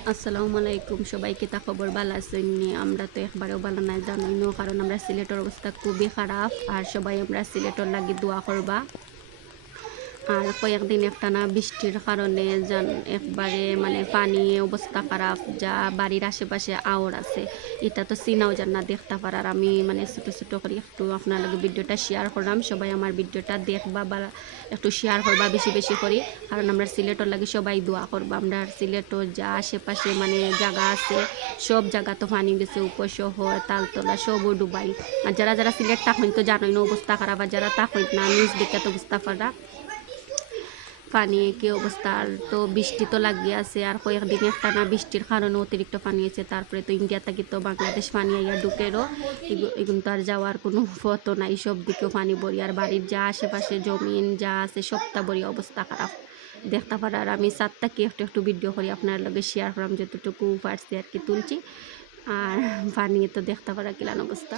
আসসালামু আলাইকুম সবাইকে, তা খবর ভালো আছেন নি? আমরা তো একবারেও ভালো নাই, জানোই না, কারণ আমরা সিলেটের অবস্থা খুবই খারাপ। আর সবাই আমরা সিলেটের লাগি দোয়া করবা। আর কয়েকদিন একটানা বৃষ্টির কারণে যান একবারে মানে পানি অবস্থা খারাপ, যা বাড়ির আশেপাশে আওর আছে এটা তো চিনাও যান না দেখতে পারার। আমি মানে ছোটো ছোটো করে একটু আপনার লগে ভিডিওটা শেয়ার করলাম, সবাই আমার ভিডিওটা দেখবা বা একটু শেয়ার করবা বেশি বেশি করে, কারণ আমরা সিলেটের লাগে সবাই দোয়া করবা। আমরা সিলেটের যা আশেপাশে মানে জায়গা আছে সব জায়গা তো পানি গেছে, উপশহর তালতলা সবও ডুবাই। আর যারা যারা সিলেট থাকেন তো জানোই না অবস্থা খারাপ, আর যারা থাকেন না নিউজ দেখে তো বুঝতে পারা পানি কি অবস্থা। আর তো বৃষ্টি তো লাগিয়ে আছে, আর কয়েকদিন একটানা বৃষ্টির কারণে অতিরিক্ত পানি হয়েছে। তারপরে তো ইন্ডিয়া থেকে তো বাংলাদেশ পানি আইয়া ঢুকেরও এগুলো তো আর যাওয়ার কোনো পথ নাই, সব দিকেও পানি ভরি। আর বাড়ির যা আশেপাশে জমিন যা আছে সবটা ভরি, অবস্থা খারাপ দেখতে পারে। আর আমি সাতটাকে একটু একটু ভিডিও করি আপনার লগে শেয়ার করলাম, যতটুকু পারছি আর কি তুলছি। আর পানি তো দেখতে পারা কিলান অবস্থা,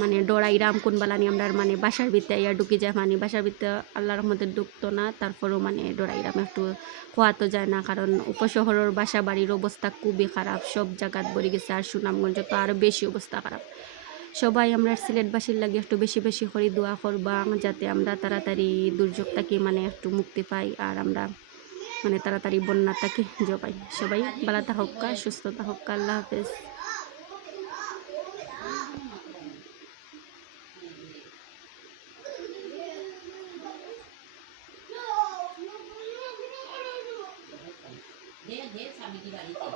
মানে ডরাইরাম কোন বালানি আমরা মানে বাসার ভিতরে ইয়া ঢুকি যায় পানি, বাসার ভিতরে আল্লাহর মধ্যে ঢুকতো না, তারপরেও মানে ডরাইরাম একটু খোয়া তো যায় না, কারণ উপশহরের বাসা বাড়ির অবস্থা খুবই খারাপ, সব জায়গাত ভরে গেছে। আর সুনামগঞ্জ তো আরও বেশি অবস্থা খারাপ। সবাই আমরা সিলেটবাসীর লাগে একটু বেশি বেশি করে দোয়া করবা, যাতে আমরা তাড়াতাড়ি দুর্যোগ থেকে মানে একটু মুক্তি পাই, আর আমরা মানে তাড়াতাড়ি বন্যা থেকে জবাই। সবাই ভালো থাকুক, সুস্থ থাকুক, আল্লাহ হাফেজ। দে দে স্বামী কি বাড়িতে